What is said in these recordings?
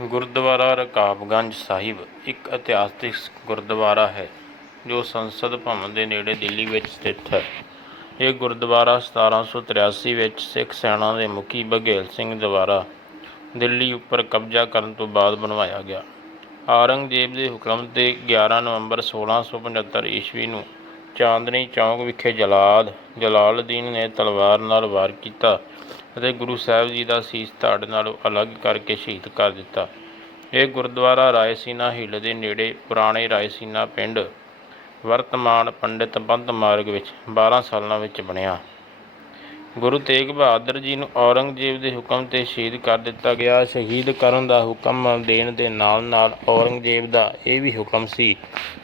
ਗੁਰਦੁਆਰਾ ਰਕਾਬਗੰਜ ਸਾਹਿਬ ਇੱਕ ਇਤਿਹਾਸਿਕ ਗੁਰਦੁਆਰਾ ਹੈ, ਜੋ ਸੰਸਦ ਭਵਨ ਦੇ ਨੇੜੇ ਦਿੱਲੀ ਵਿੱਚ ਸਥਿਤ ਹੈ। ਇਹ ਗੁਰਦੁਆਰਾ 1783 ਵਿੱਚ ਸਿੱਖ ਸੈਨਾ ਦੇ ਮੁਖੀ ਬਘੇਲ ਸਿੰਘ ਦੁਆਰਾ ਦਿੱਲੀ ਉੱਪਰ ਕਬਜ਼ਾ ਕਰਨ ਤੋਂ ਬਾਅਦ ਬਣਵਾਇਆ ਗਿਆ। ਔਰੰਗਜ਼ੇਬ ਦੇ ਹੁਕਮ ਤੇ 11 ਨਵੰਬਰ 1675 ਈਸਵੀ ਨੂੰ ਚਾਂਦਨੀ ਚੌਂਕ ਵਿਖੇ ਜਲਾਦ ਜਲਾਲਦੀਨ ਨੇ ਤਲਵਾਰ ਨਾਲ ਵਾਰ ਕੀਤਾ। ਅਤੇ ਗੁਰੂ ਸਾਹਿਬ ਜੀ ਦਾ ਸੀਸ ਧੜ ਨਾਲੋਂ ਅਲੱਗ ਕਰਕੇ ਸ਼ਹੀਦ ਕਰ ਦਿੱਤਾ। ਇਹ ਗੁਰਦੁਆਰਾ ਰਾਏਸੀਨਾ ਹਿੱਲ ਦੇ ਨੇੜੇ ਪੁਰਾਣੇ ਰਾਏਸੀਨਾ ਪਿੰਡ ਵਰਤਮਾਨ ਪੰਡਿਤ ਬੰਦ ਮਾਰਗ ਵਿੱਚ 12 ਸਾਲਾਂ ਵਿੱਚ ਬਣਿਆ। ਗੁਰੂ ਤੇਗ ਬਹਾਦਰ ਜੀ ਨੂੰ ਔਰੰਗਜ਼ੇਬ ਦੇ ਹੁਕਮ ਤੇ ਸ਼ਹੀਦ ਕਰ ਦਿੱਤਾ ਗਿਆ। ਸ਼ਹੀਦ ਕਰਨ ਦਾ ਹੁਕਮ ਦੇਣ ਦੇ ਨਾਲ ਨਾਲ ਔਰੰਗਜ਼ੇਬ ਦਾ ਇਹ ਵੀ ਹੁਕਮ ਸੀ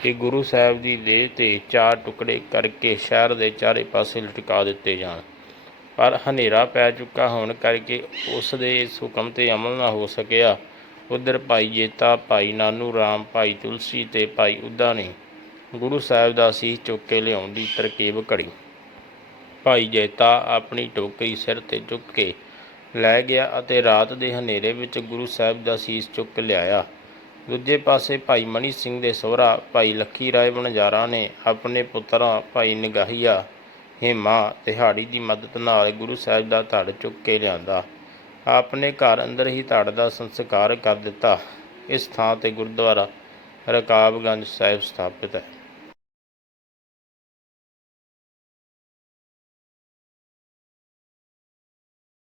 ਕਿ ਗੁਰੂ ਸਾਹਿਬ ਦੀ ਦੇਹ ਤੇ ਚਾਰ ਟੁਕੜੇ ਕਰਕੇ ਸ਼ਹਿਰ ਦੇ ਚਾਰੇ ਪਾਸੇ ਲਟਕਾ ਦਿੱਤੇ ਜਾਣ। ਪਰ ਹਨੇਰਾ ਪੈ ਚੁੱਕਾ ਹੋਣ ਕਰਕੇ ਉਸ ਦੇ ਇਸ ਹੁਕਮ ਤੇ ਅਮਲ ਨਾ ਹੋ ਸਕਿਆ। ਉਧਰ ਭਾਈ ਜੇਤਾ, ਭਾਈ ਨਾਨੂ ਰਾਮ, ਭਾਈ ਤੁਲਸੀ ਤੇ ਭਾਈ ਉਦਾ ਨੇ ਗੁਰੂ ਸਾਹਿਬ ਦਾ ਸੀਸ ਚੁੱਕ ਕੇ ਲਿਆਉਣ ਦੀ ਤਰਕੀਬ ਘੜੀ। ਭਾਈ ਜੇਤਾ ਆਪਣੀ ਟੋਕਰੀ ਸਿਰ ਤੇ ਚੁੱਕ ਕੇ ਲੈ ਗਿਆ ਅਤੇ ਰਾਤ ਦੇ ਹਨੇਰੇ ਵਿੱਚ ਗੁਰੂ ਸਾਹਿਬ ਦਾ ਸੀਸ ਚੁੱਕ ਲਿਆਇਆ। ਦੂਜੇ ਪਾਸੇ ਭਾਈ ਮਣੀ ਸਿੰਘ ਦੇ ਸਹੁਰਾ, ਭਾਈ ਲੱਖੀ ਰਾਏ ਬਣਜਾਰਾ ਨੇ ਆਪਣੇ ਪੁੱਤਰਾਂ, ਭਾਈ ਨਿਗਾਹੀਆ ਹੇਮਾ ਤਿਹਾੜੀ ਦੀ ਮਦਦ ਨਾਲ ਗੁਰੂ ਸਾਹਿਬ ਦਾ ਧੜ ਚੁੱਕ ਕੇ ਲਿਆਂਦਾ। ਆਪਣੇ ਘਰ ਅੰਦਰ ਹੀ ਧੜ ਦਾ ਸੰਸਕਾਰ ਕਰ ਦਿੱਤਾ। ਇਸ ਥਾਂ ਤੇ ਗੁਰਦੁਆਰਾ ਰਕਾਬਗੰਜ ਸਾਹਿਬ ਸਥਾਪਿਤ ਹੈ।